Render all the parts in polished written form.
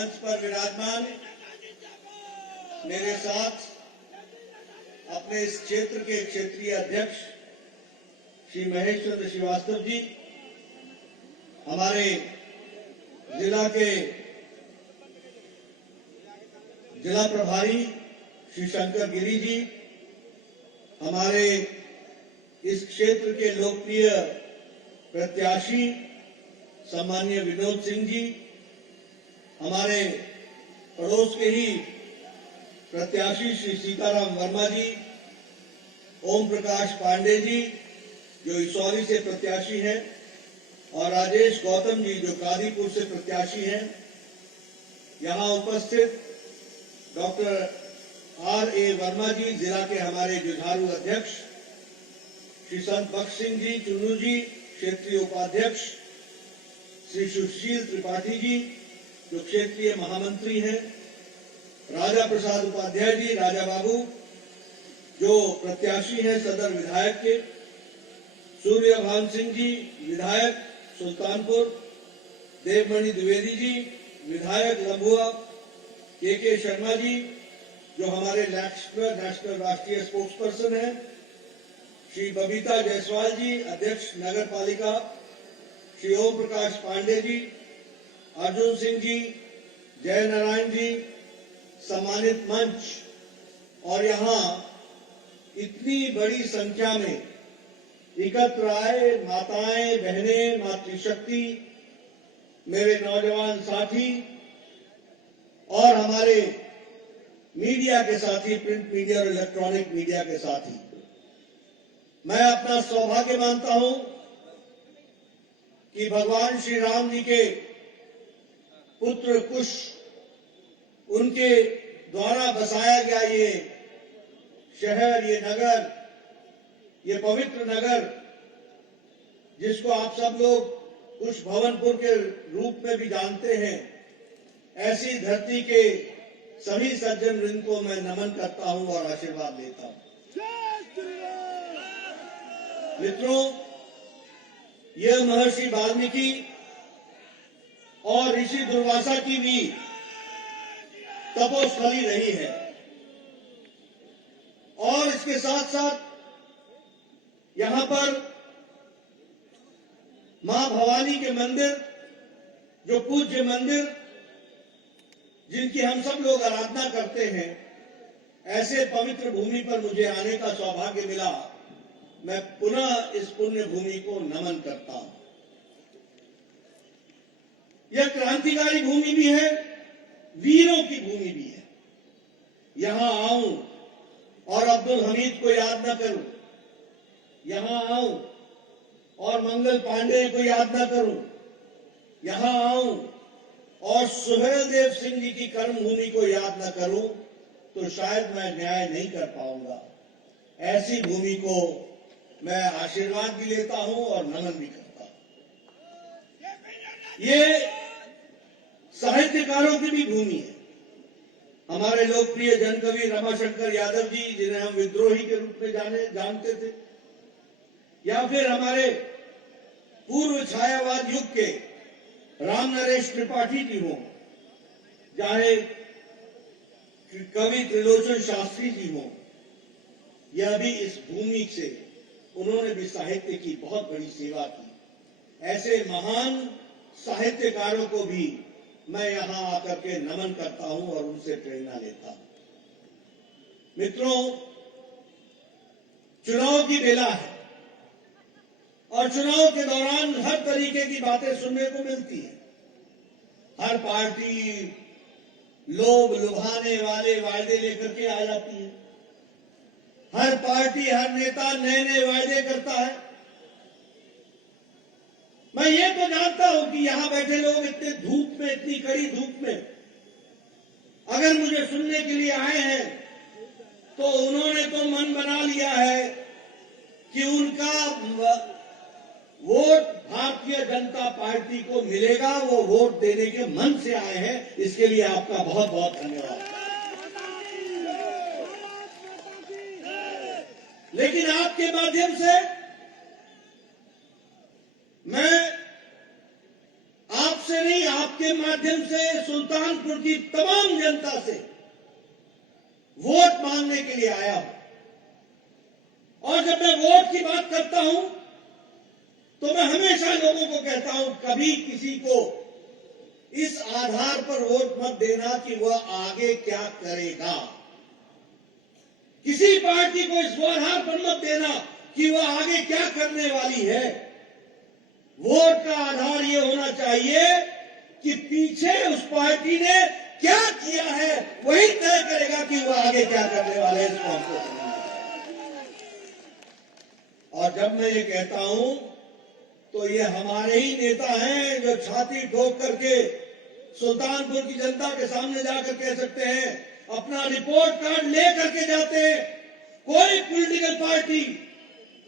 मंच पर विराजमान मेरे साथ अपने इस क्षेत्र के क्षेत्रीय अध्यक्ष श्री महेश चंद्र श्रीवास्तव जी, हमारे जिला के जिला प्रभारी श्री शंकर गिरी जी, हमारे इस क्षेत्र के लोकप्रिय प्रत्याशी सम्माननीय विनोद सिंह जी, हमारे पड़ोस के ही प्रत्याशी श्री सीताराम वर्मा जी, ओम प्रकाश पांडे जी जो इसौली से प्रत्याशी हैं, और राजेश गौतम जी जो कादीपुर से प्रत्याशी हैं। यहां उपस्थित डॉक्टर R.A. वर्मा जी, जिला के हमारे जुझारू अध्यक्ष, श्री संत बख्श सिंह जी चुन्नू जी, क्षेत्रीय उपाध्यक्ष, श्री सुशील त्रिपाठी जी जो क्षेत्रीय महामंत्री हैं, राजा प्रसाद उपाध्याय जी राजा बाबू जो प्रत्याशी हैं सदर विधायक के, सूर्यभान सिंह जी विधायक सुल्तानपुर, देवमणि द्विवेदी जी विधायक लंबुआ, के शर्मा जी जो हमारे नेशनल राष्ट्रीय स्पोर्ट्स पर्सन हैं, श्री बबीता जायसवाल जी अध्यक्ष नगर पालिका, श्री ओम प्रकाश पांडे जी, अर्जुन सिंह जी, जय नारायण जी, सम्मानित मंच, और यहाँ इतनी बड़ी संख्या में एकत्र आए माताएं, बहनें, मातृशक्ति, मेरे नौजवान साथी और हमारे मीडिया के साथी, प्रिंट मीडिया और इलेक्ट्रॉनिक मीडिया के साथी, मैं अपना सौभाग्य मानता हूं कि भगवान श्री राम जी के पुत्र कुश, उनके द्वारा बसाया गया ये शहर, ये नगर, ये पवित्र नगर जिसको आप सब लोग कुश भवनपुर के रूप में भी जानते हैं, ऐसी धरती के सभी सज्जन वृंद को मैं नमन करता हूं और आशीर्वाद लेता हूं। मित्रों, यह महर्षि वाल्मीकि और ऋषि दुर्वासा की भी तपोस्थली रही है, और इसके साथ साथ यहां पर मां भवानी के मंदिर, जो पूज्य मंदिर जिनकी हम सब लोग आराधना करते हैं, ऐसे पवित्र भूमि पर मुझे आने का सौभाग्य मिला। मैं पुनः इस पुण्य भूमि को नमन करता हूं। यह क्रांतिकारी भूमि भी है, वीरों की भूमि भी है। यहां आऊं और अब्दुल हमीद को याद न करूं, यहां आऊं और मंगल पांडे को याद न करूं, यहां आऊं और सुहेल देव सिंह जी की कर्मभूमि को याद न करूं तो शायद मैं न्याय नहीं कर पाऊंगा। ऐसी भूमि को मैं आशीर्वाद भी लेता हूं और नमन भी करता हूं। ये साहित्यकारों की भी भूमि है। हमारे लोकप्रिय जनकवि रमाशंकर यादव जी, जिन्हें हम विद्रोही के रूप में जानते थे, या फिर हमारे पूर्व छायावाद युग के राम नरेश त्रिपाठी जी हों, चाहे कवि त्रिलोचन शास्त्री जी हों, यह भी इस भूमि से उन्होंने भी साहित्य की बहुत बड़ी सेवा की। ऐसे महान साहित्यकारों को भी मैं यहां आकर के नमन करता हूं और उनसे प्रेरणा लेता हूं। मित्रों, चुनाव की बेला है और चुनाव के दौरान हर तरीके की बातें सुनने को मिलती है। हर पार्टी लोभ लुभाने वाले वायदे लेकर के आ जाती है। हर पार्टी, हर नेता नए नए वायदे करता है। मैं ये तो जानता हूं कि यहां बैठे लोग इतने धूप में, इतनी कड़ी धूप में अगर मुझे सुनने के लिए आए हैं तो उन्होंने तो मन बना लिया है कि उनका वोट भारतीय जनता पार्टी को मिलेगा। वो वोट देने के मन से आए हैं, इसके लिए आपका बहुत बहुत धन्यवाद। लेकिन आपके माध्यम से मैं आपसे नहीं, आप आपके माध्यम से सुल्तानपुर की तमाम जनता से वोट मांगने के लिए आया हूं। और जब मैं वोट की बात करता हूं तो मैं हमेशा लोगों को कहता हूं, कभी किसी को इस आधार पर वोट मत देना कि वह आगे क्या करेगा। किसी पार्टी को इस आधार पर मत देना कि वह आगे क्या करने वाली है। वोट का आधार यह होना चाहिए कि पीछे उस पार्टी ने क्या किया है, वही तय करेगा कि वह आगे क्या करने वाले हैं। इसको हमको समझना है। और जब मैं ये कहता हूं तो ये हमारे ही नेता हैं जो छाती ठोक करके सुल्तानपुर की जनता के सामने जाकर कह सकते हैं, अपना रिपोर्ट कार्ड ले करके जाते हैं। कोई political party,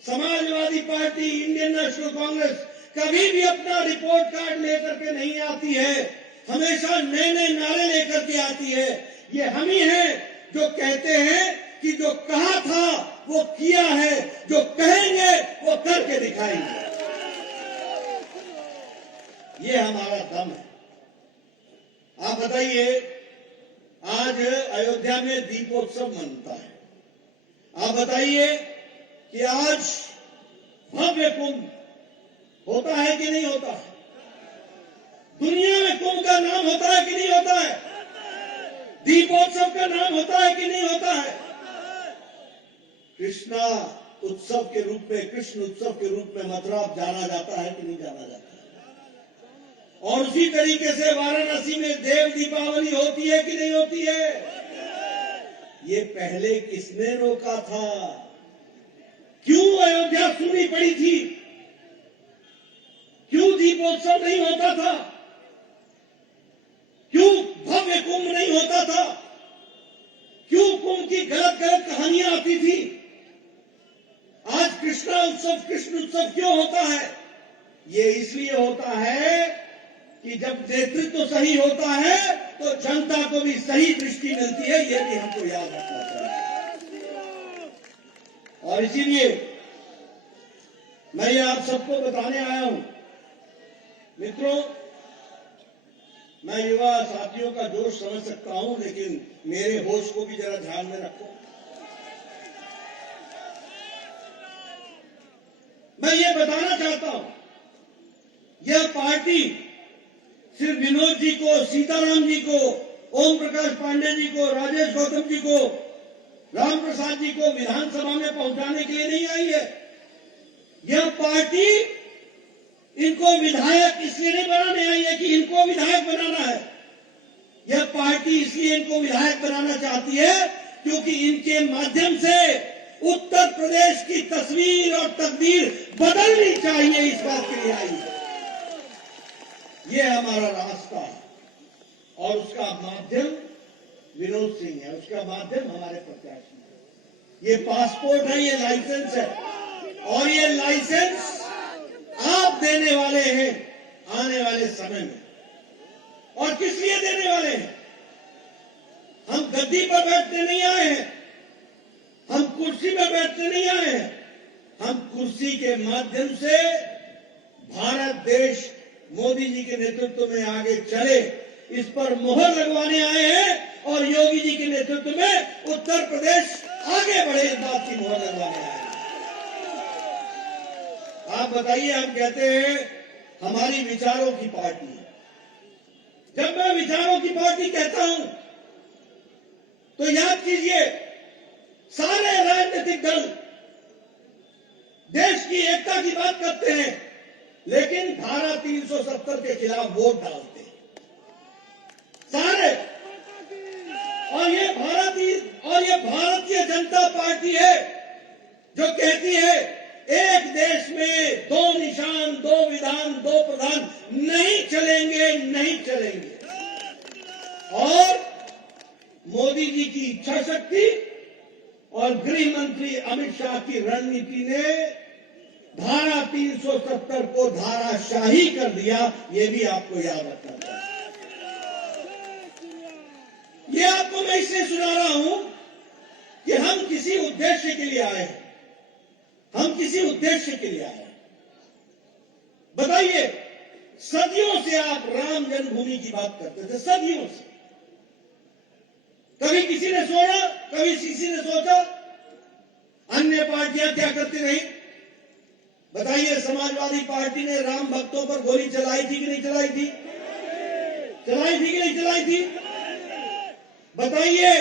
Samajwadi party, Indian national Congress कभी भी अपना रिपोर्ट कार्ड लेकर के नहीं आती है, हमेशा नए नए नारे लेकर के आती है। ये हम ही हैं जो कहते हैं कि जो कहा था वो किया है, जो कहेंगे वो करके दिखाएंगे। ये हमारा दम है। आप बताइए, आज अयोध्या में दीपोत्सव मनता है। आप बताइए कि आज भव्य कुंभ होता है कि नहीं होता है? दुनिया में कुंभ का नाम होता है कि नहीं होता है? दीपोत्सव का नाम होता है कि नहीं होता है? कृष्णा उत्सव के रूप में, कृष्ण उत्सव के रूप में मथुरा जाना जाता है कि नहीं जाना जाता है? और उसी तरीके से वाराणसी में देव दीपावली होती है कि नहीं होती है? ये पहले किसने रोका था? क्यों अयोध्या सुनी पड़ी थी? क्यों दीपोत्सव नहीं होता था? क्यों भव्य कुंभ नहीं होता था? क्यों कुंभ की गलत गलत कहानियां आती थी? आज कृष्णा उत्सव, कृष्ण उत्सव क्यों होता है? ये इसलिए होता है कि जब नेतृत्व सही होता है तो जनता को भी सही दृष्टि मिलती है। ये भी हमको याद रखना चाहिए। और इसीलिए मैं ये आप सबको बताने आया हूं, मित्रों, मैं युवा साथियों का जोश समझ सकता हूं, लेकिन मेरे होश को भी जरा ध्यान में रखो। मैं ये बताना चाहता हूं, यह पार्टी सिर्फ विनोद जी को, सीताराम जी को, ओम प्रकाश पांडे जी को, राजेश गौतम जी को, राम प्रसाद जी को विधानसभा में पहुंचाने के लिए नहीं आई है। यह पार्टी इनको विधायक इसलिए नहीं बनाने आई है कि इनको विधायक बनाना है। यह पार्टी इसलिए इनको विधायक बनाना चाहती है क्योंकि इनके माध्यम से उत्तर प्रदेश की तस्वीर और तकदीर बदलनी चाहिए, इस बात के लिए आई है। ये हमारा रास्ता है और उसका माध्यम विनोद सिंह है, उसका माध्यम हमारे प्रत्याशी है। ये पासपोर्ट है, ये लाइसेंस है, और ये लाइसेंस आप देने वाले हैं आने वाले समय में। और किस लिए देने वाले हैं? हम गद्दी पर बैठने नहीं आए हैं, हम कुर्सी पर बैठने नहीं आए हैं। हम कुर्सी के माध्यम से भारत देश मोदी जी के नेतृत्व में आगे चले, इस पर मोहर लगवाने आए हैं। और योगी जी के नेतृत्व में उत्तर प्रदेश आगे बढ़े, इस बात की मोहर लगवाने आए हैं। आप बताइए, हम कहते हैं हमारी विचारों की पार्टी है। जब मैं विचारों की पार्टी कहता हूं तो याद कीजिए, सारे राजनीतिक दल देश की एकता की बात करते हैं, लेकिन धारा 370 के खिलाफ वोट डालते हैं सारे। और ये भारतीय जनता पार्टी है जो कहती है एक देश में दो निशान, दो विधान, दो प्रधान नहीं चलेंगे, नहीं चलेंगे। और मोदी जी की इच्छा शक्ति और गृह मंत्री अमित शाह की रणनीति ने धारा 370 को धाराशाही कर दिया। ये भी आपको याद रखना चाहिए। ये आपको मैं इसलिए सुना रहा हूं कि हम किसी उद्देश्य के लिए आए हैं, हम किसी उद्देश्य के लिए आए हैं। बताइए, सदियों से आप राम जन्मभूमि की बात करते थे, सदियों से। कभी किसी ने सोचा, कभी किसी ने सोचा अन्य पार्टियां क्या करती रही? बताइए, समाजवादी पार्टी ने राम भक्तों पर गोली चलाई थी कि नहीं चलाई थी? चलाई थी कि नहीं चलाई थी? बताइए,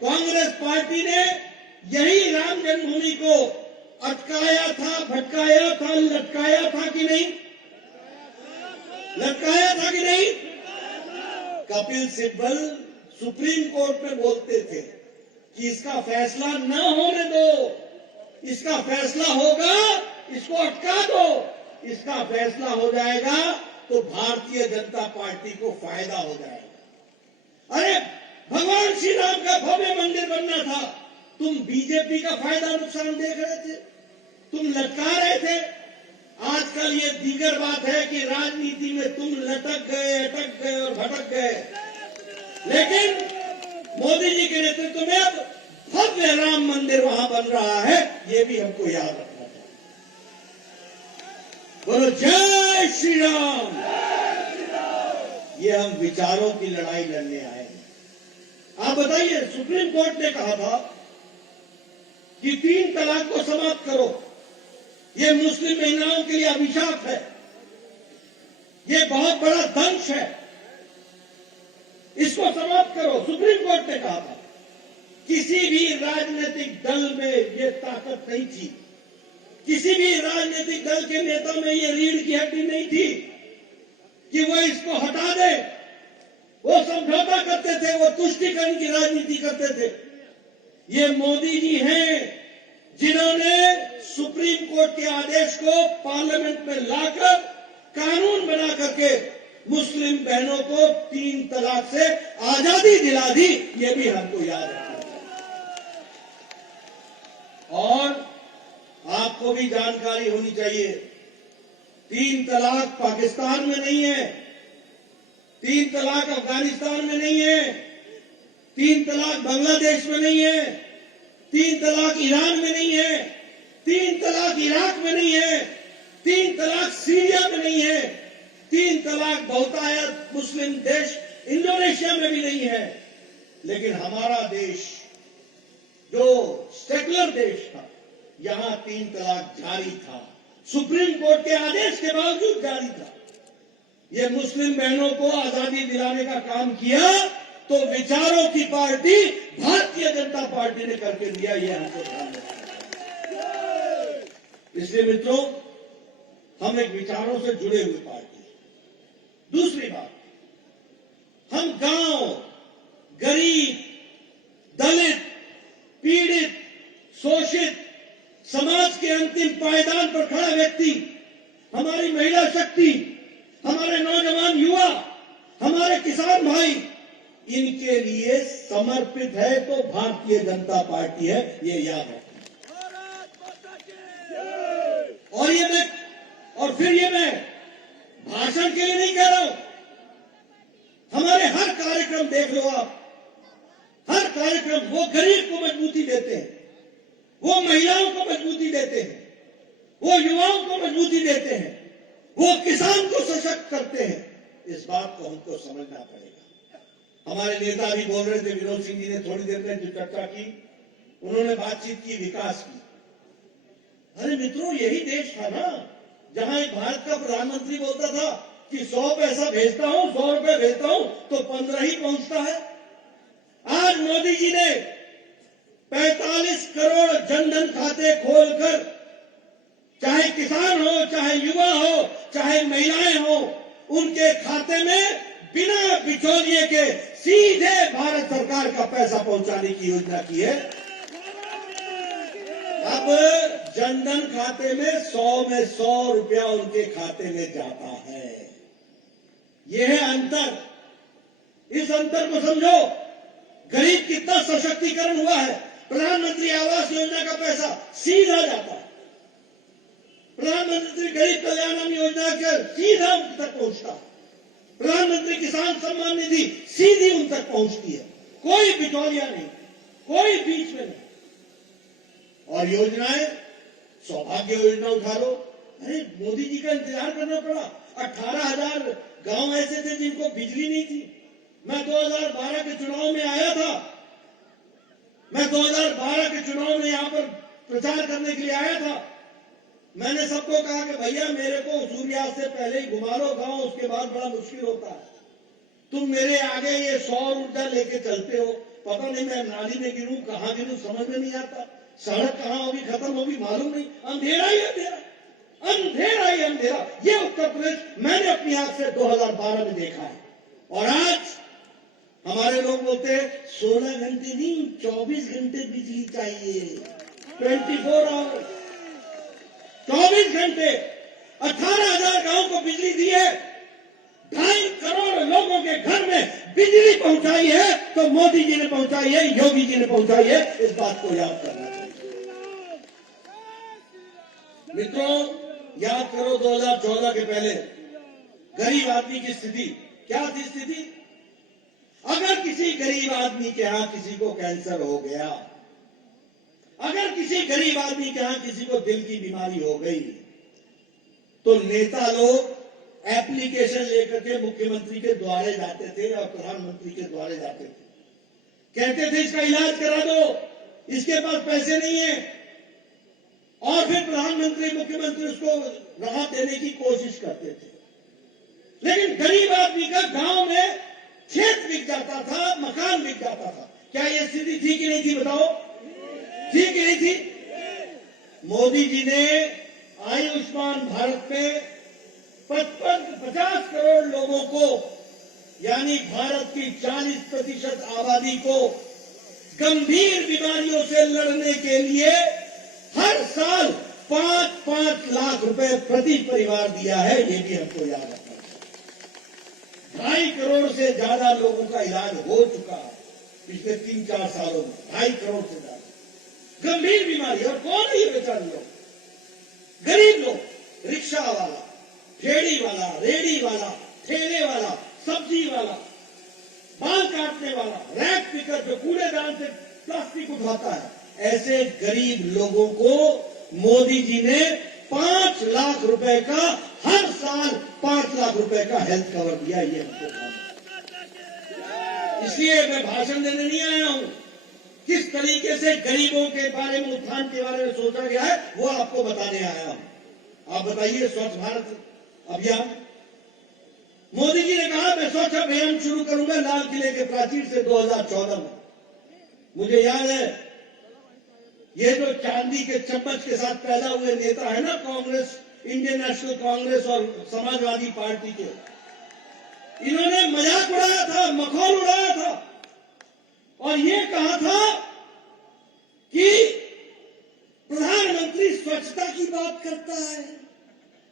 कांग्रेस पार्टी ने यही राम जन्मभूमि को अटकाया था, भटकाया था, लटकाया था कि नहीं? लटकाया था कि नहीं? कपिल सिब्बल सुप्रीम कोर्ट में बोलते थे कि इसका फैसला न होने दो, इसका फैसला होगा, इसको अटका दो, इसका फैसला हो जाएगा तो भारतीय जनता पार्टी को फायदा हो जाएगा। अरे भगवान श्री राम का भव्य मंदिर बनना था, तुम बीजेपी का फायदा नुकसान देख रहे थे, तुम लटका रहे थे। आजकल ये दीगर बात है कि राजनीति में तुम लटक गए, अटक गए और भटक गए, लेकिन मोदी जी के नेतृत्व में अब भव्य राम मंदिर वहां बन रहा है, ये भी हमको याद रखना चाहिए। बोलो जय श्री राम। ये हम विचारों की लड़ाई लड़ने आए हैं। आप बताइए, सुप्रीम कोर्ट ने कहा था कि 3 तलाक को समाप्त करो, ये मुस्लिम महिलाओं के लिए अभिशाप है, ये बहुत बड़ा दंश है, इसको समाप्त करो, सुप्रीम कोर्ट ने कहा था। किसी भी राजनीतिक दल में ये ताकत नहीं थी, किसी भी राजनीतिक दल के नेता में ये रीढ़ की हड्डी नहीं थी कि वो इसको हटा दे। वो समझौता करते थे, वो तुष्टीकरण की राजनीति करते थे। ये मोदी जी हैं जिन्होंने सुप्रीम कोर्ट के आदेश को पार्लियामेंट में लाकर कानून बना करके मुस्लिम बहनों को 3 तलाक से आजादी दिला दी। ये भी हमको याद रखना चाहिए। और आपको भी जानकारी होनी चाहिए, 3 तलाक पाकिस्तान में नहीं है, 3 तलाक अफगानिस्तान में नहीं है, 3 तलाक बांग्लादेश में नहीं है, 3 तलाक ईरान में नहीं है, 3 तलाक इराक में नहीं है, 3 तलाक सीरिया में नहीं है, 3 तलाक बहुतायत मुस्लिम देश इंडोनेशिया में भी नहीं है। लेकिन हमारा देश जो सेकुलर देश था, यहां 3 तलाक जारी था, सुप्रीम कोर्ट के आदेश के बावजूद जारी था। ये मुस्लिम बहनों को आजादी दिलाने का काम किया तो विचारों की पार्टी भारतीय जनता पार्टी ने करके दिया, ये हमको ध्यान रखना है। इसलिए मित्रों, हम एक विचारों से जुड़े हुए पार्टी। दूसरी बात, हम गांव, गरीब, दलित, पीड़ित, शोषित, समाज के अंतिम पायदान पर खड़ा व्यक्ति, हमारी महिला शक्ति, हमारे नौजवान युवा, हमारे किसान भाई, इनके लिए समर्पित है तो भारतीय जनता पार्टी है, ये याद रखें। और फिर ये मैं भाषण के लिए नहीं कह रहा हूं, हमारे हर कार्यक्रम देख लो आप, हर कार्यक्रम वो गरीब को मजबूती देते हैं, वो महिलाओं को मजबूती देते हैं, वो युवाओं को मजबूती देते हैं, वो किसान को सशक्त करते हैं। इस बात को हमको समझना पड़ेगा। हमारे नेता भी बोल रहे थे, विनोद सिंह जी ने थोड़ी देर में जो चर्चा की, उन्होंने बातचीत की, विकास की। अरे मित्रों, यही देश था ना जहां एक भारत का प्रधानमंत्री बोलता था कि 100 पैसा भेजता हूं, 100 रुपए भेजता हूं तो 15 ही पहुंचता है। आज मोदी जी ने 45 करोड़ जनधन खाते खोलकर, चाहे किसान हो, चाहे युवा हो, चाहे महिलाएं हो, उनके खाते में बिना बिचौलिए के सीधे भारत सरकार का पैसा पहुंचाने की योजना की है। अब जनधन खाते में 100 रुपया उनके खाते में जाता है। यह है अंतर। इस अंतर को समझो। गरीब कितना सशक्तिकरण हुआ है। प्रधानमंत्री आवास योजना का पैसा सीधा जाता है, प्रधानमंत्री गरीब कल्याण योजना के सीधा उन तक पहुंचता है, प्रधानमंत्री किसान सम्मान निधि सीधी उन तक पहुंचती है, कोई बिचौलिया नहीं, कोई बीच में नहीं। और योजनाएं, सौभाग्य योजना उठा लो, अरे मोदी जी का इंतजार करना पड़ा, 18,000 गांव ऐसे थे जिनको बिजली नहीं थी। मैं 2012 के चुनाव में आया था, मैं 2012 के चुनाव में यहां पर प्रचार करने के लिए आया था। मैंने सबको कहा कि भैया मेरे को सूर्यास्त से पहले ही घुमा लो गांव, उसके बाद बड़ा मुश्किल होता है। तुम मेरे आगे ये सौर ऊर्जा लेके चलते हो, पता नहीं मैं नाली में गिरूं कहां गिरूं समझ में नहीं आता, सड़क कहां होगी खत्म होगी मालूम नहीं, अंधेरा ही अंधेरा, अंधेरा ही अंधेरा। ये उत्तर प्रदेश मैंने अपनी आंख से 2012 में देखा है। और आज हमारे लोग बोलते हैं 16 घंटे नहीं 24 घंटे बिजली चाहिए, 24 आवर्स, 24 घंटे। 18,000 गांव को बिजली दी है, 2.5 करोड़ लोगों के घर में बिजली पहुंचाई है, तो मोदी जी ने पहुंचाई है, योगी जी ने पहुंचाई है। इस बात को याद करना चाहिए। मित्रों, याद करो 2014 के पहले गरीब आदमी की स्थिति क्या थी? स्थिति अगर किसी गरीब आदमी के यहां किसी को कैंसर हो गया, अगर किसी गरीब आदमी के यहां किसी को दिल की बीमारी हो गई, तो नेता लोग एप्लीकेशन लेकर के मुख्यमंत्री के द्वारे जाते थे और प्रधानमंत्री के द्वारे जाते थे, कहते थे इसका इलाज करा दो, इसके पास पैसे नहीं है, और फिर प्रधानमंत्री मुख्यमंत्री उसको राहत देने की कोशिश करते थे। लेकिन गरीब आदमी का गांव में खेत बिक जाता था, मकान बिक जाता था। क्या यह स्थिति थी कि नहीं थी? बताओ, थी कि नहीं थी? मोदी जी ने आयुष्मान भारत में 50 करोड़ लोगों को, यानी भारत की 40% आबादी को गंभीर बीमारियों से लड़ने के लिए हर साल 5-5 लाख रुपए प्रति परिवार दिया है। ये भी हमको याद रखना चाहिए। 2.5 करोड़ से ज्यादा लोगों का इलाज हो चुका है पिछले 3-4 सालों में, 2.5 करोड़ से ज्यादा गंभीर बीमारी। और कौन है ये बेचारे लोग? गरीब लोग, रिक्शा वाला, ठेड़ी वाला, रेडी वाला, ठेले वाला, सब्जी वाला, बाल काटने वाला, रैक पिकर जो कूड़ेदान से प्लास्टिक उठाता है, ऐसे गरीब लोगों को मोदी जी ने 5 लाख रुपए का हर साल 5 लाख रुपए का हेल्थ कवर दिया। ये हमको इसलिए मैं भाषण देने नहीं आया हूं। किस तरीके से गरीबों के बारे में, उत्थान के बारे में सोचा गया है, वो आपको बताने आया हूं। आप बताइए, स्वच्छ भारत अभियान, मोदी जी ने कहा मैं स्वच्छ अभियान शुरू करूंगा लाल किले के प्राचीर से 2014 में। मुझे याद है, ये जो चांदी के चम्मच के साथ पैदा हुए नेता है ना, कांग्रेस, इंडियन नेशनल कांग्रेस और समाजवादी पार्टी के, इन्होंने मजाक उड़ाया था, मखौल उड़ाया था और ये कहा था कि प्रधानमंत्री स्वच्छता की बात करता है,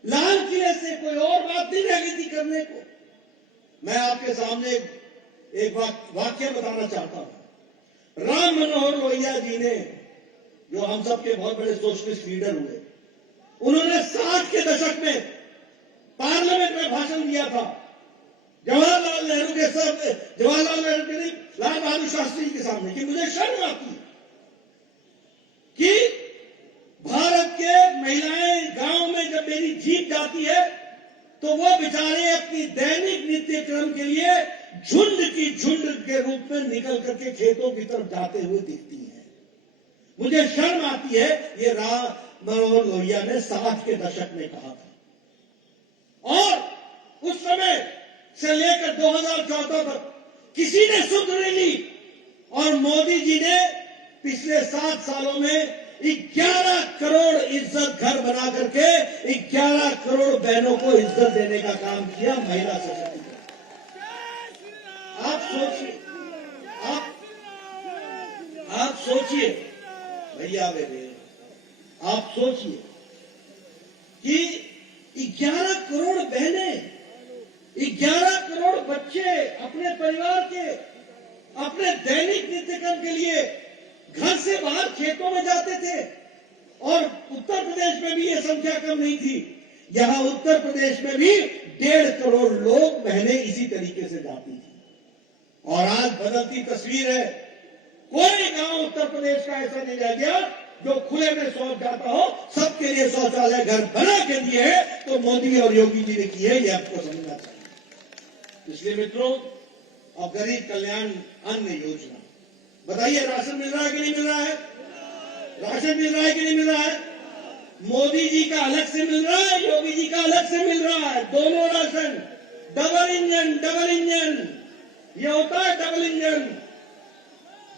लाल किले से कोई और बात नहीं रह गई थी करने को। मैं आपके सामने एक वाक्य बताना चाहता हूं। राम मनोहर लोहिया जी ने, जो हम सब के बहुत बड़े सोशलिस्ट लीडर हुए, उन्होंने 60 के दशक में पार्लियामेंट में भाषण दिया था जवाहरलाल नेहरू के नहीं, लाल बहादुर शास्त्री जी के सामने, कि मुझे शर्म आती है कि भारत के महिलाएं गांव में जब मेरी जीप जाती है तो वो बेचारे अपनी दैनिक नित्य क्रम के लिए झुंड की झुंड के रूप में निकल करके खेतों की तरफ जाते हुए दिखती हैं। मुझे शर्म आती है। ये राम मनोहर लोहिया ने 60 के दशक में कहा था। और उस समय से लेकर 2014 तक किसी ने सुध नहीं ली, और मोदी जी ने पिछले 7 सालों में 11 करोड़ इज्जत घर बना करके 11 करोड़ बहनों को इज्जत देने का काम किया, महिला सशक्तिकरण। आप सोचिए, आप सोचिए भैया मेरे, आप सोचिए कि 11 करोड़ बहनें, 11 करोड़ बच्चे अपने परिवार के, अपने दैनिक नित्यक्रम के लिए घर से बाहर खेतों में जाते थे। और उत्तर प्रदेश में भी यह संख्या कम नहीं थी। यहां उत्तर प्रदेश में भी 1.5 करोड़ लोग, बहनें इसी तरीके से जाती थी। और आज बदलती तस्वीर है। कोई गांव उत्तर प्रदेश का ऐसा नहीं रह गया जो खुले में शौच जाता हो, सबके लिए शौचालय घर बना के दिए हैं, तो मोदी और योगी जी ने किए हैं, ये आपको समझना चाहिए। इसलिए मित्रों, अब गरीब कल्याण अन्न योजना, बताइए राशन मिल रहा है कि नहीं मिल रहा है? राशन मिल रहा है कि नहीं मिल रहा है? मोदी जी का अलग से मिल रहा है, योगी जी का अलग से मिल रहा है, दोनों ration. Double engine, double engine, ये होता है डबल इंजन।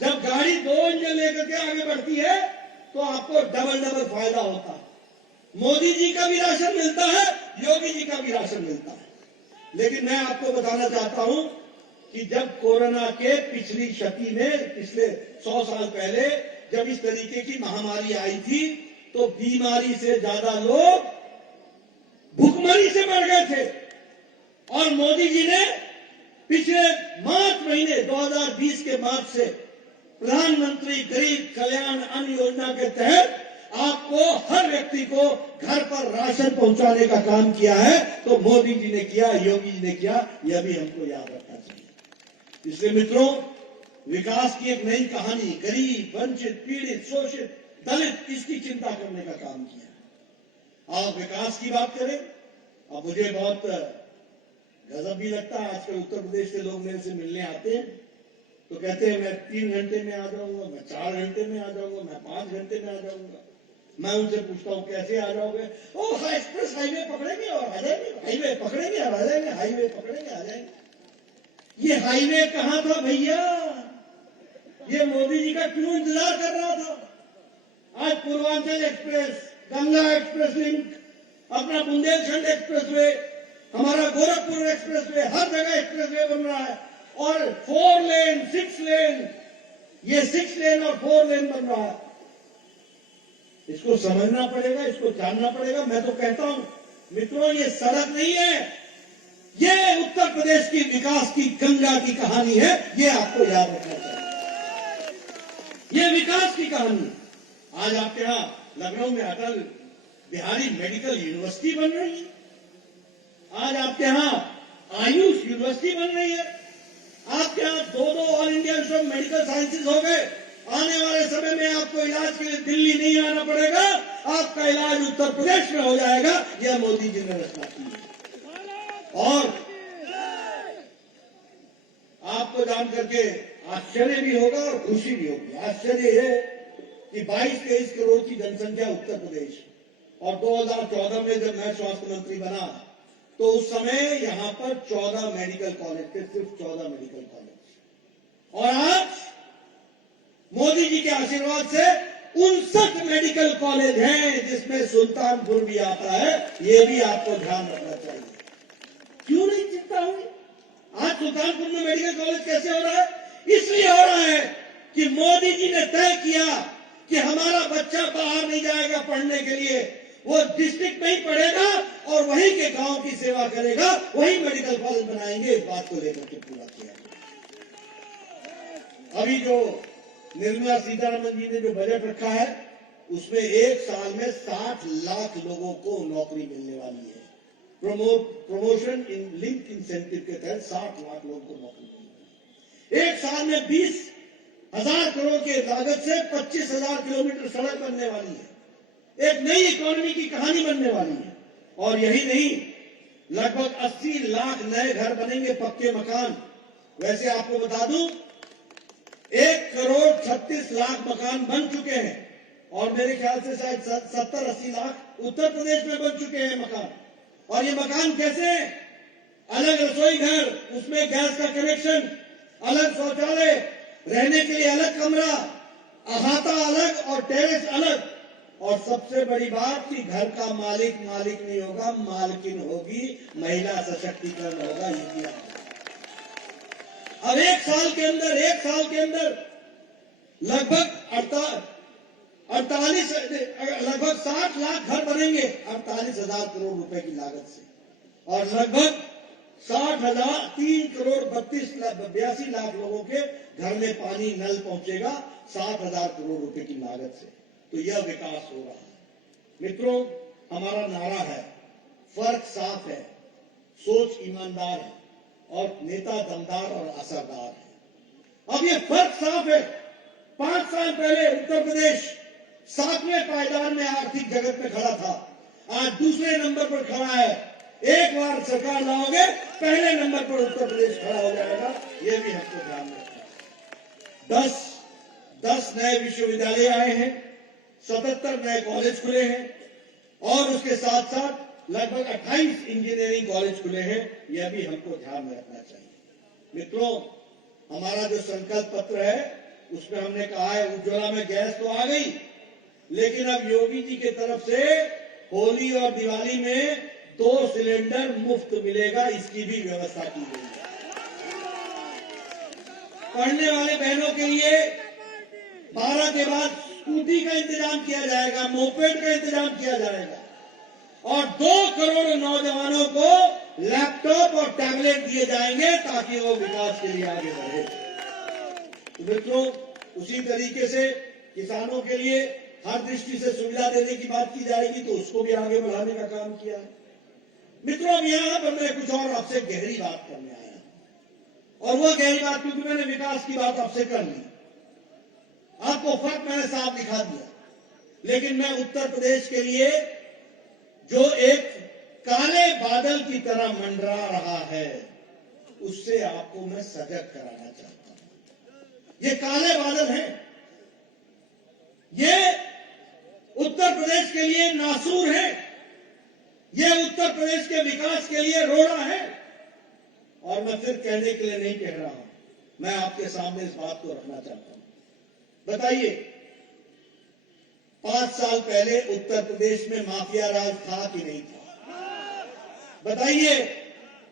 जब गाड़ी 2 इंजन लेकर के आगे बढ़ती है तो आपको डबल डबल फायदा होता है। मोदी जी का भी राशन मिलता है, योगी जी का भी राशन मिलता है। लेकिन मैं आपको बताना चाहता हूं कि जब कोरोना के पिछली क्षति में, पिछले 100 साल पहले जब इस तरीके की महामारी आई थी, तो बीमारी से ज्यादा लोग भूखमरी से मर गए थे। और मोदी जी ने पिछले मार्च महीने 2020 के मार्च से प्रधानमंत्री गरीब कल्याण अन्न योजना के तहत आपको, हर व्यक्ति को घर पर राशन पहुंचाने का काम किया है। तो मोदी जी ने किया, योगी जी ने किया, यह भी हमको याद रखना चाहिए। इसलिए मित्रों, विकास की एक नई कहानी, गरीब, वंचित, पीड़ित, शोषित, दलित, इसकी चिंता करने का काम किया। आप विकास की बात करें, अब मुझे बहुत गजब भी लगता है, आजकल उत्तर प्रदेश से लोग मेरे से मिलने आते हैं तो कहते हैं मैं 3 घंटे में आ जाऊंगा, मैं 4 घंटे में आ जाऊंगा, मैं 5 घंटे में आ जाऊंगा। मैं उनसे पूछता हूं कैसे आ जाओगे? ओह, एक्सप्रेस हाईवे पकड़ेंगे और आ जाएंगे, हाईवे पकड़ेंगे और आ जाएंगे, हाईवे पकड़ेंगे आ जाएंगे। ये हाईवे कहां था भैया? ये मोदी जी का क्यों इंतजार कर रहा था? आज Purvanchal express, Ganga express link, अपना बुंदेलखंड एक्सप्रेस वे, हमारा गोरखपुर एक्सप्रेस वे, हर जगह एक्सप्रेस वे बन रहा है। और 4 लेन, 6 लेन, ये 6 लेन और 4 लेन बन रहा है। इसको समझना पड़ेगा, इसको जानना पड़ेगा। मैं तो कहता हूं मित्रों, ये सड़क नहीं है, ये उत्तर प्रदेश की विकास की गंगा की कहानी है। ये आपको याद रखना चाहिए, ये विकास की कहानी। आज आपके यहां लखनऊ में अटल बिहारी मेडिकल यूनिवर्सिटी बन रही है, आज आपके यहां आयुष यूनिवर्सिटी बन रही है, आपके यहां 2 all India institute of medical sciences हो गए। आने वाले समय में आपको इलाज के लिए दिल्ली नहीं आना पड़ेगा, आपका इलाज उत्तर प्रदेश में हो जाएगा। यह मोदी जी ने रचना की है। और आपको जान करके आश्चर्य भी होगा और खुशी भी होगी। आश्चर्य यह कि 22-23 करोड़ की जनसंख्या उत्तर प्रदेश, और 2014 में जब मैं स्वास्थ्य मंत्री बना तो उस समय यहां पर 14 मेडिकल कॉलेज थे, सिर्फ 14 मेडिकल कॉलेज। और आज मोदी जी के आशीर्वाद से 59 मेडिकल कॉलेज हैं, जिसमें सुल्तानपुर भी आता है। ये भी आपको ध्यान रखना चाहिए। क्यों नहीं चिंता हुई? आज सुल्तानपुर में मेडिकल कॉलेज कैसे हो रहा है? इसलिए हो रहा है कि मोदी जी ने तय किया कि हमारा बच्चा बाहर नहीं जाएगा पढ़ने के लिए, वो डिस्ट्रिक्ट में ही पढ़ेगा और वहीं के गांव की सेवा करेगा, वहीं मेडिकल कॉलेज बनाएंगे। इस बात को लेकर के पूरा किया। अभी जो निर्मला सीतारमण जी ने जो बजट रखा है, उसमें एक साल में 60 लाख लोगों को नौकरी मिलने वाली है। प्रमोशन इन लिंक इंसेंटिव के तहत 60 लाख लोगों को नौकरी मिलेगी। एक साल में 20,000 करोड़ के लागत से 25,000 किलोमीटर सड़क बनने वाली है। एक नई इकोनॉमी की कहानी बनने वाली है। और यही नहीं, लगभग 80 लाख नए घर बनेंगे, पक्के मकान। वैसे आपको बता दूं, 1,36,00,000 मकान बन चुके हैं, और मेरे ख्याल से शायद 70-80 लाख उत्तर प्रदेश में बन चुके हैं मकान। और ये मकान कैसे हैं? अलग रसोई घर, उसमें गैस का कनेक्शन, अलग शौचालय, रहने के लिए अलग कमरा, अहाता अलग और टेरेस अलग। और सबसे बड़ी बात कि घर का मालिक नहीं होगा, मालकिन होगी, महिला सशक्तिकरण होगा। ये किया अब एक साल के अंदर लगभग 60 लाख घर बनेंगे 48,000 करोड़ रुपए की लागत से, और लगभग 82 लाख लोगों के घर में पानी नल पहुंचेगा 60,000 करोड़ रुपए की लागत से। तो यह विकास हो रहा है। मित्रों, हमारा नारा है, फर्क साफ है, सोच ईमानदार है और नेता दमदार और असरदार है। अब ये फर्क साफ है। 5 साल पहले उत्तर प्रदेश 7वें पायदान में आर्थिक जगत में खड़ा था, आज दूसरे नंबर पर खड़ा है। एक बार सरकार लाओगे, पहले नंबर पर उत्तर प्रदेश खड़ा हो जाएगा। ये भी हमको ध्यान रखना है। 10 नए विश्वविद्यालय आए हैं, 77 नए कॉलेज खुले हैं और उसके साथ साथ लगभग 28 इंजीनियरिंग कॉलेज खुले हैं। यह भी हमको ध्यान में रखना चाहिए। मित्रों, हमारा जो संकल्प पत्र है उसमें हमने कहा है उज्ज्वला में गैस तो आ गई, लेकिन अब योगी जी की तरफ से होली और दिवाली में 2 सिलेंडर मुफ्त मिलेगा, इसकी भी व्यवस्था की गई है। पढ़ने वाले बहनों के लिए 12 के बाद स्कूटी का इंतजाम किया जाएगा, मोपेड का इंतजाम किया जाएगा और 2 करोड़ नौजवानों को लैपटॉप और टैबलेट दिए जाएंगे ताकि वो विकास के लिए आगे बढ़े। तो मित्रों, उसी तरीके से किसानों के लिए हर दृष्टि से सुविधा देने की बात की जाएगी, तो उसको भी आगे बढ़ाने का काम किया है। मित्रों, अब यहां पर मैं कुछ और आपसे गहरी बात करने आया और वह गहरी बात, क्योंकि मैंने विकास की बात आपसे कर ली, आपको फर्क मैंने साफ दिखा दिया, लेकिन मैं उत्तर प्रदेश के लिए जो एक काले बादल की तरह मंडरा रहा है उससे आपको मैं सजग कराना चाहता हूं। ये काले बादल हैं, ये उत्तर प्रदेश के लिए नासूर है, ये उत्तर प्रदेश के विकास के लिए रोड़ा है। और मैं फिर कहने के लिए नहीं कह रहा हूं, मैं आपके सामने इस बात को रखना चाहता हूं। बताइए, 5 साल पहले उत्तर प्रदेश में माफिया राज था कि नहीं था? बताइए,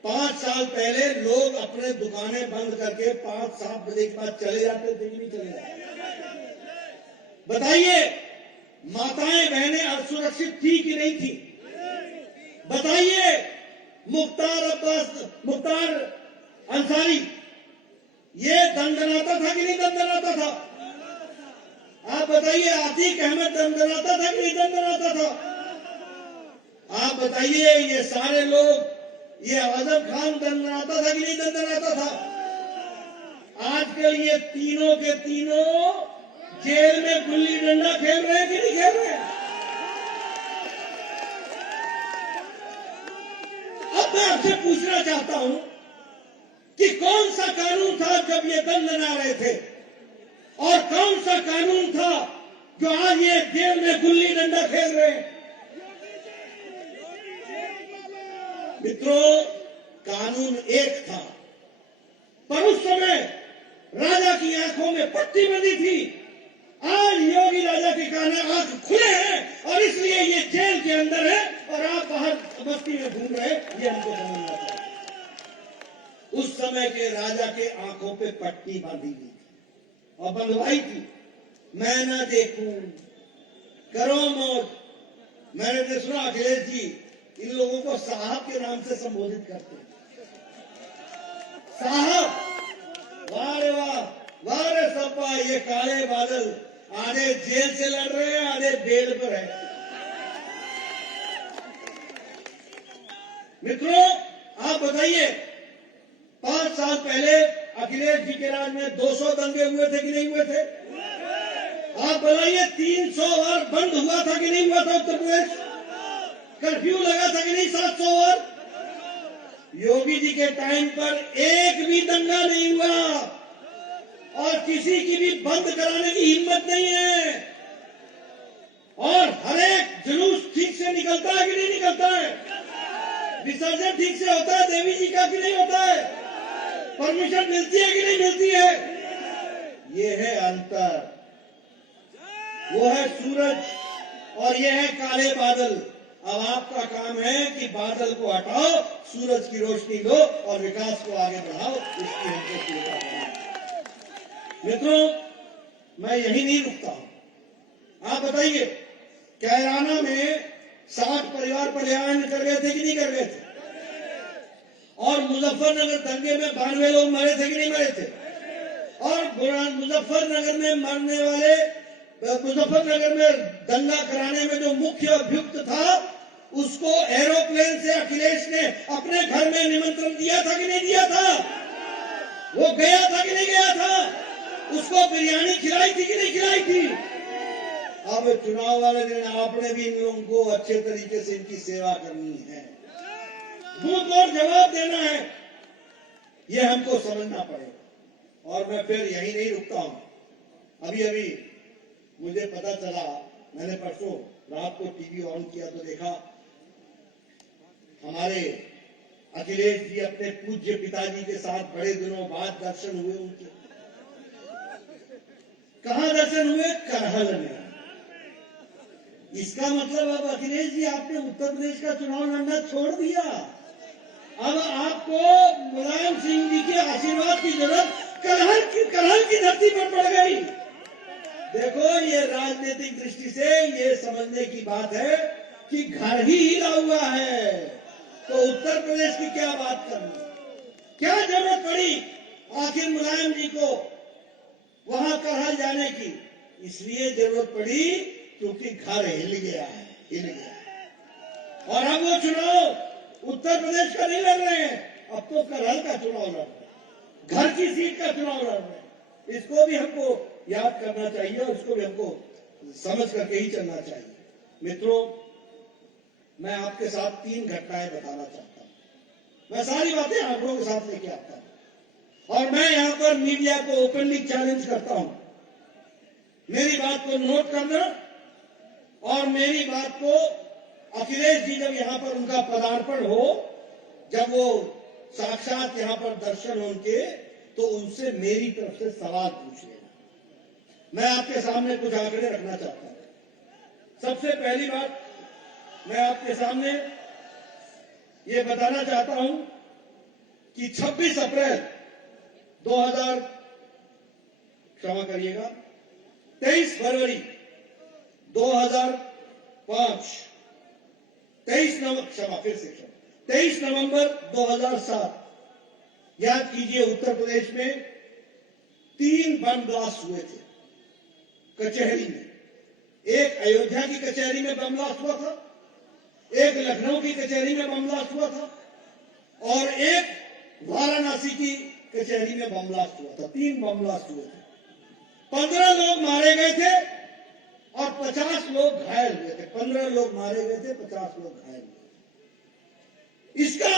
5 साल पहले लोग अपने दुकानें बंद करके 5-7 बजे के बाद चले जाते थे कि नहीं चले जाते? बताइए, माताएं बहनें असुरक्षित थी कि नहीं थी? बताइए, मुख्तार अंसारी ये दंदनाता था कि नहीं दंदनाता था? आप बताइए, आतिक अहमद दंदनाता था कि नहीं दंदनाता था? आप बताइए, ये सारे लोग, ये आजम खान दंदनाता था कि नहीं दंदनाता था? आजकल ये तीनों के तीनों जेल में गुल्ली डंडा खेल रहे हैं कि नहीं खेल रहे हैं? अब मैं आपसे पूछना चाहता हूं कि कौन सा कानून था जब ये दंडना रहे थे और कौन सा कानून था जो आज ये जेल में गुल्ली डंडा खेल रहे हैं? मित्रों, कानून एक था, पर उस समय राजा की आंखों में पट्टी बंधी थी। आज योगी राजा के कान आंख खुले हैं और इसलिए ये जेल के अंदर है और आप बाहर बस्ती में घूम रहे हैं। ये हमको समझना चाहिए। उस समय के राजा के आंखों पे पट्टी बांधी हुई थी और बंधवाई थी, मैं ना देखूं, करो मौत। मैंने तो सुना अखिलेश जी इन लोगों को साहब के नाम से संबोधित करते हैं। साहब, वाह रे वाह, वाह रे सपा, ये काले बादल आधे जेल से लड़ रहे हैं, आधे बेल पर है। मित्रों, आप बताइए, 5 साल पहले अखिलेश जी के राज में 200 दंगे हुए थे कि नहीं हुए थे? आप बताइए, 300 बार बंद हुआ था कि नहीं हुआ था उत्तर प्रदेश? कर्फ्यू लगा था कि नहीं 700 बार? योगी जी के टाइम पर एक भी दंगा नहीं हुआ और किसी की भी बंद कराने की हिम्मत नहीं है। और हर एक जुलूस ठीक से निकलता है कि नहीं निकलता है? विसर्जन ठीक से होता है देवी जी का कि नहीं होता है? परमिशन मिलती है कि नहीं मिलती है? ये है अंतर, वो है सूरज और ये है काले बादल। अब आपका काम है कि बादल को हटाओ, सूरज की रोशनी लो और विकास को आगे बढ़ाओ। इसकी हमको चिंता करनी। मित्रों, मैं यही नहीं रुकता हूं। आप बताइए, कैराना में 60 परिवार पलायन कर गए थे कि नहीं कर गए थे? और मुजफ्फरनगर दंगे में 92 लोग मरे थे कि नहीं मरे थे? और मुजफ्फरनगर में मरने वाले, मुजफ्फरनगर में दंगा कराने में जो मुख्य अभियुक्त था उसको एरोप्लेन से अखिलेश ने अपने घर में निमंत्रण दिया था कि नहीं दिया था? वो गया था कि नहीं गया था? उसको बिरयानी खिलाई थी कि नहीं खिलाई थी? अब चुनाव वाले दिन आपने भी इन लोगों को अच्छे तरीके से इनकी सेवा करनी है, मुंह और जवाब देना है, ये हमको समझना पड़ेगा। और मैं फिर यही नहीं रुकता हूं। अभी अभी मुझे पता चला, मैंने परसों रात को टीवी ऑन किया तो देखा हमारे अखिलेश जी अपने पूज्य पिताजी के साथ बड़े दिनों बाद दर्शन हुए उनके। कहां दर्शन हुए? करहल में। इसका मतलब अब अखिलेश जी आपने उत्तर प्रदेश का चुनाव लड़ना छोड़ दिया। अब आपको मुलायम सिंह जी के आशीर्वाद की जरूरत करहल की धरती पर पड़ गई। देखो, ये राजनीतिक दृष्टि से ये समझने की बात है कि घर ही हिला हुआ है, तो उत्तर प्रदेश की क्या बात करनी, क्या जरूरत पड़ी आखिर मुलायम जी को वहां करहल जाने की? इसलिए जरूरत पड़ी क्योंकि घर हिल गया है, हिल गया। और अब वो चुनाव उत्तर प्रदेश का नहीं लड़ रहे हैं, अब तो करहल का चुनाव लड़ रहे हैं, घर की सीट का चुनाव लड़ रहे हैं। इसको भी हमको याद करना चाहिए और इसको भी हमको समझ करके ही चलना चाहिए। मित्रों, मैं आपके साथ 3 घटनाएं बताना चाहता हूं। मैं सारी बातें आंकड़ों के साथ लेके आता हूं और मैं यहां पर मीडिया को ओपनली चैलेंज करता हूं। मेरी बात को नोट करना और मेरी बात को अखिलेश जी जब यहां पर उनका पदार्पण हो, जब वो साक्षात यहां पर दर्शन हो उनके, तो उनसे मेरी तरफ से सवाल पूछ लेना। मैं आपके सामने कुछ आंकड़े रखना चाहता हूं। सबसे पहली बात मैं आपके सामने ये बताना चाहता हूं कि 26 अप्रैल 2000 क्षमा करिएगा 23 फरवरी 2005 23 नवंबर 2007, याद कीजिए, उत्तर प्रदेश में 3 बम ब्लास्ट हुए थे कचहरी में। एक अयोध्या की कचहरी में बम ब्लास्ट हुआ था, एक लखनऊ की कचहरी में बम ब्लास्ट हुआ था और एक वाराणसी की कचहरी में बम ब्लास्ट हुआ था। 3 बम ब्लास्ट हुए थे। 15 लोग मारे गए थे और 50 लोग घायल हुए थे। 15 लोग मारे गए थे, 50 लोग घायल हुए थे। इसका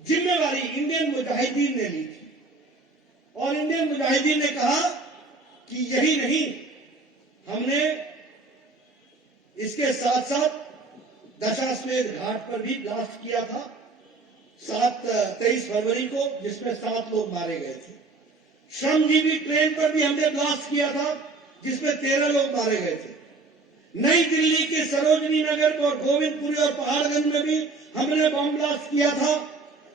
जिम्मेवारी इंडियन मुजाहिदीन ने ली थी और इंडियन मुजाहिदीन ने कहा कि यही नहीं, हमने इसके साथ साथ दशाश्वमेध घाट पर भी ब्लास्ट किया था 23 फरवरी को, जिसमें 7 लोग मारे गए थे। श्रमजीवी ट्रेन पर भी हमने ब्लास्ट किया था जिसमें 13 लोग मारे गए थे। नई दिल्ली के सरोजनी नगर और गोविंदपुरी और पहाड़गंज में भी हमने बम ब्लास्ट किया था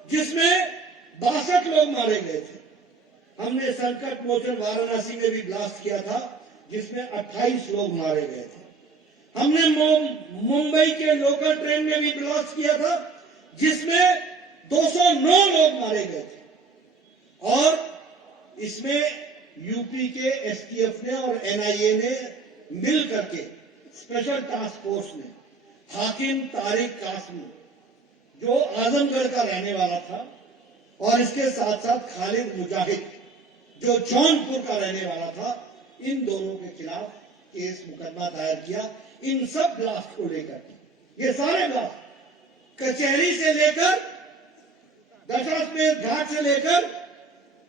जिसमें 62 लोग मारे गए थे। हमने संकट मोचन वाराणसी में भी ब्लास्ट किया था जिसमें 28 लोग मारे गए थे। हमने मुंबई के लोकल ट्रेन में भी ब्लास्ट किया था जिसमें 209 लोग मारे गए थे। और इसमें यूपी के एसटीएफ ने और एनआईए ने मिल करके, स्पेशल टास्क फोर्स ने, हाकिम तारिक कासमी जो आजमगढ़ का रहने वाला था और इसके साथ साथ खालिद मुजाहिद जो जौनपुर का रहने वाला था, इन दोनों के खिलाफ केस मुकदमा दायर किया। इन सब ब्लास्ट को लेकर, ये सारे ब्लास्ट कचहरी से लेकर, दशाश्वमेध घाट से लेकर,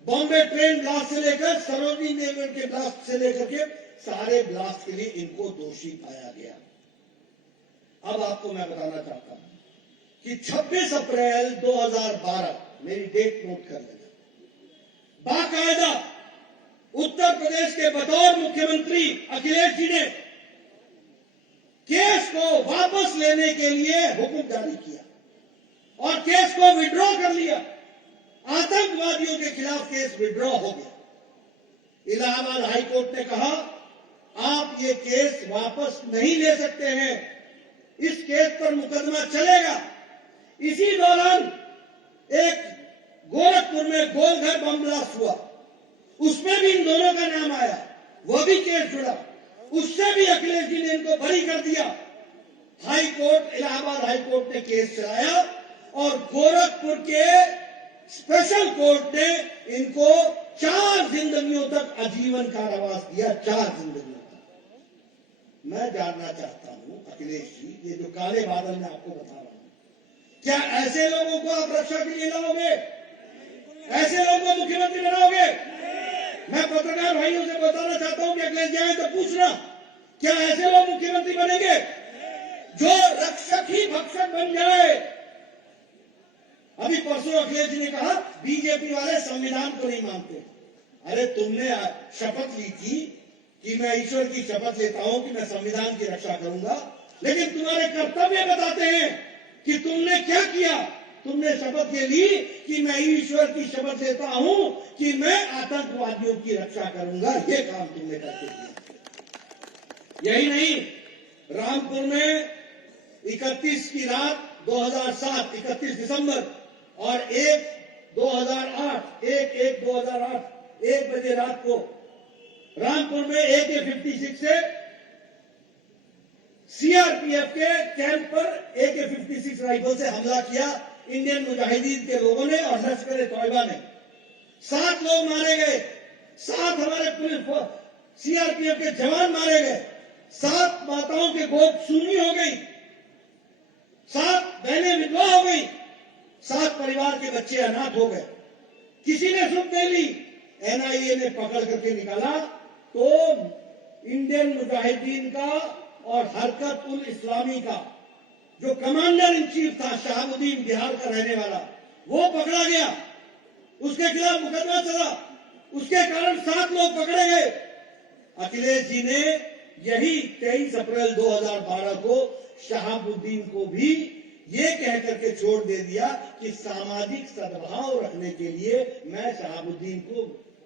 बॉम्बे ट्रेन ब्लास्ट से लेकर, सरोजनी नगर के ब्लास्ट से लेकर के सारे ब्लास्ट के लिए इनको दोषी पाया गया। अब आपको मैं बताना चाहता हूं कि 26 अप्रैल 2012, मेरी डेट नोट कर लेना, बाकायदा उत्तर प्रदेश के बतौर मुख्यमंत्री अखिलेश जी ने केस को वापस लेने के लिए हुक्म जारी किया और केस को विड्रॉ कर लिया। आतंकवादियों के खिलाफ केस विड्रॉ हो गया। इलाहाबाद हाईकोर्ट ने कहा, आप ये केस वापस नहीं ले सकते हैं, इस केस पर मुकदमा चलेगा। इसी दौरान एक गोरखपुर में गोलघर बम ब्लास्ट हुआ, उसमें भी इन दोनों का नाम आया, वो भी केस जुड़ा, उससे भी अखिलेश जी ने इनको बरी कर दिया। High court, Allahabad high court ने केस चलाया और गोरखपुर के स्पेशल कोर्ट ने इनको 4 जिंदगियों तक आजीवन कारावास दिया, 4 जिंदगियों तक। मैं जानना चाहता हूं अखिलेश जी, ये जो काले बादल मैं आपको बता रहा हूं, क्या ऐसे लोगों को आप रक्षा के लिए लाओगे? ऐसे लोगों को मुख्यमंत्री बनाओगे? मैं पत्रकार भाइयों से बताना चाहता हूं कि अखिलेश जाए तो पूछना, क्या ऐसे लोग मुख्यमंत्री बनेंगे जो रक्षक ही भक्षक बन जाए? अभी परसों अखिलेश जी ने कहा बीजेपी वाले संविधान को नहीं मानते। अरे तुमने शपथ ली थी कि मैं ईश्वर की शपथ लेता हूं कि मैं संविधान की रक्षा करूंगा, लेकिन तुम्हारे कर्तव्य बताते हैं कि तुमने क्या किया। तुमने शपथ ये ली कि मैं ईश्वर की शपथ लेता हूं कि मैं आतंकवादियों की रक्षा करूंगा। ये काम तुमने करके किया। यही नहीं, रामपुर में 31 की रात 2007 31 दिसंबर और 1/2008 1 बजे रात को रामपुर में AK-56 से सीआरपीएफ के कैंप पर AK-56 राइफल से हमला किया इंडियन मुजाहिदीन के लोगों ने और लश्कर तोयबा ने। 7 लोग मारे गए, 7 हमारे पुलिस सीआरपीएफ के जवान मारे गए, 7 माताओं के गोद सूनी हो गई, 7 बहनें विधवा हो गई, 7 परिवार के बच्चे अनाथ हो गए। किसी ने सुन नहीं ली। एनआईए ने पकड़ करके निकाला तो इंडियन मुजाहिदीन का और हरकत उल इस्लामी का जो कमांडर इन चीफ था, शहाबुद्दीन, बिहार का रहने वाला, वो पकड़ा गया। उसके खिलाफ मुकदमा चला, उसके कारण 7 लोग पकड़े गए। अखिलेश जी ने यही 23 अप्रैल 2012 को शहाबुद्दीन को भी ये कह करके छोड़ दे दिया कि सामाजिक सद्भाव रखने के लिए मैं शहाबुद्दीन को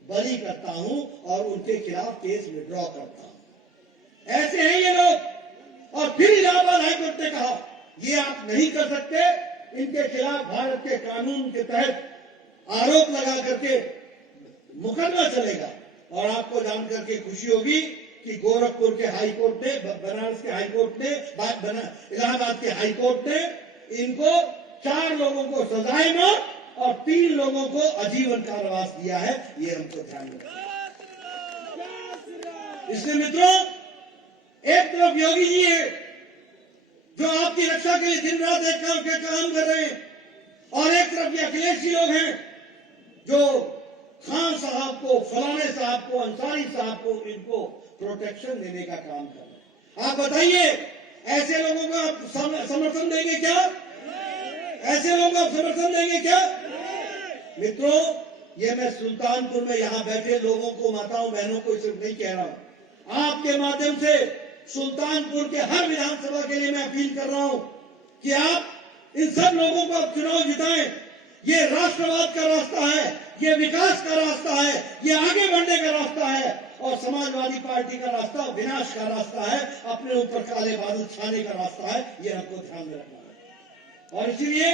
बरी करता हूं और उनके खिलाफ केस विड्रॉ करता हूं। ऐसे हैं ये लोग। और फिर इलाहाबाद हाईकोर्ट ने कहा ये आप नहीं कर सकते, इनके खिलाफ भारत के कानून के तहत आरोप लगा करके मुकदमा चलेगा। और आपको जानकर के खुशी होगी कि गोरखपुर के हाईकोर्ट ने, बनारस के हाईकोर्ट ने, इलाहाबाद के हाईकोर्ट ने इनको 4 लोगों को सजाए मौत और 3 लोगों को आजीवन कारावास दिया है। ये हमको ध्यान रखना। इसलिए मित्रों, एक तरफ योगी जी है जो आपकी रक्षा के लिए दिन रात एक करके काम कर रहे हैं, और एक तरफ ये अखिलेश जी लोग हैं जो खान साहब को, फलाने साहब को, अंसारी साहब को, इनको प्रोटेक्शन देने का काम कर रहे हैं। आप बताइए, ऐसे लोगों को आप समर्थन देंगे क्या? ऐसे लोगों को आप समर्थन देंगे क्या? मित्रों, ये मैं सुल्तानपुर में यहां बैठे लोगों को, माताओं बहनों को सिर्फ नहीं कह रहा हूं, आपके माध्यम से सुल्तानपुर के हर विधानसभा के लिए मैं अपील कर रहा हूं कि आप इन सब लोगों को आप चुनाव जिताएं। ये राष्ट्रवाद का रास्ता है, ये विकास का रास्ता है, ये आगे बढ़ने का रास्ता है, और समाजवादी पार्टी का रास्ता विनाश का रास्ता है, अपने ऊपर काले बादल छाने का रास्ता है। ये हमको ध्यान में रखना है। और इसीलिए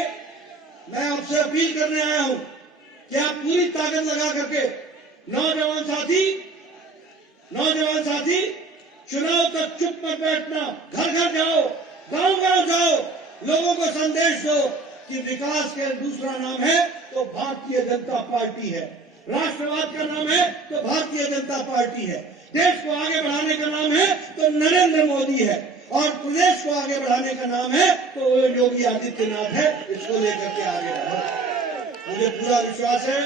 मैं आपसे अपील करने आया हूं कि आप पूरी ताकत लगा करके नौजवान साथी चुनाव तक चुप मत बैठना, घर घर जाओ, गांव जाओ, लोगों को संदेश दो कि विकास का दूसरा नाम है तो भारतीय जनता पार्टी है, राष्ट्रवाद का नाम है तो भारतीय जनता पार्टी है, देश को आगे बढ़ाने का नाम है तो नरेंद्र मोदी है, और प्रदेश को आगे बढ़ाने का नाम है तो योगी आदित्यनाथ है। इसको लेकर के आगे बढ़ो। मुझे पूरा विश्वास है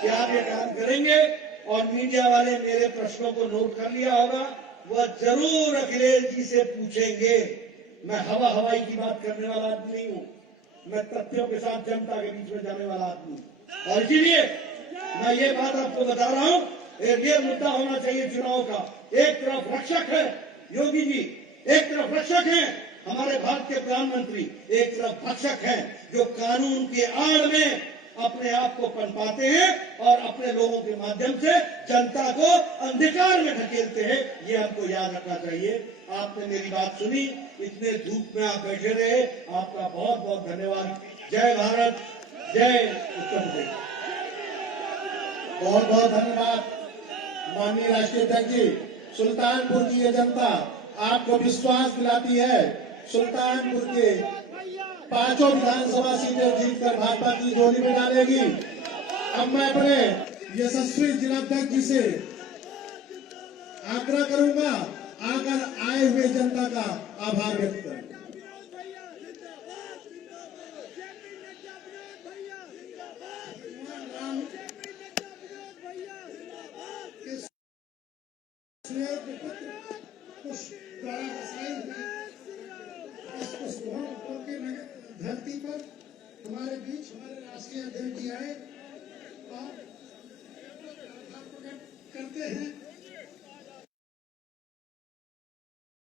कि आप ये काम करेंगे। और मीडिया वाले मेरे प्रश्नों को नोट कर लिया होगा, वह जरूर अखिलेश जी से पूछेंगे। मैं हवाई की बात करने वाला आदमी नहीं हूं, मैं तथ्यों के साथ जनता के बीच में जाने वाला आदमी हूं। और इसीलिए मैं ये बात आपको बता रहा हूं, ये मुद्दा होना चाहिए चुनाव का। एक तरफ रक्षक है योगी जी, एक तरफ रक्षक हैं हमारे भारत के प्रधानमंत्री, एक तरफ भक्षक हैं जो कानून के आड़ में अपने आप को पनपाते हैं और अपने लोगों के माध्यम से जनता को अंधकार में ढकेलते हैं। ये हमको याद रखना चाहिए। आपने मेरी बात सुनी, इतने धूप में आप बैठे रहे, आपका बहुत बहुत धन्यवाद। जय भारत, जय उत्तर प्रदेश। बहुत बहुत धन्यवाद माननीय राष्ट्रीय अध्यक्ष जी। सुल्तानपुर की ये जनता आपको विश्वास दिलाती है, सुल्तानपुर के 5 विधानसभा सीटें जीतकर भाजपा की झोली में डालेगी। अब मैं अपने यशस्वी जिलाध्यक्ष जी से आग्रह करूंगा आकर आए हुए जनता का आभार व्यक्त करें। धरती पर हमारे बीच हमारे राष्ट्रीय अध्यक्ष जी आए।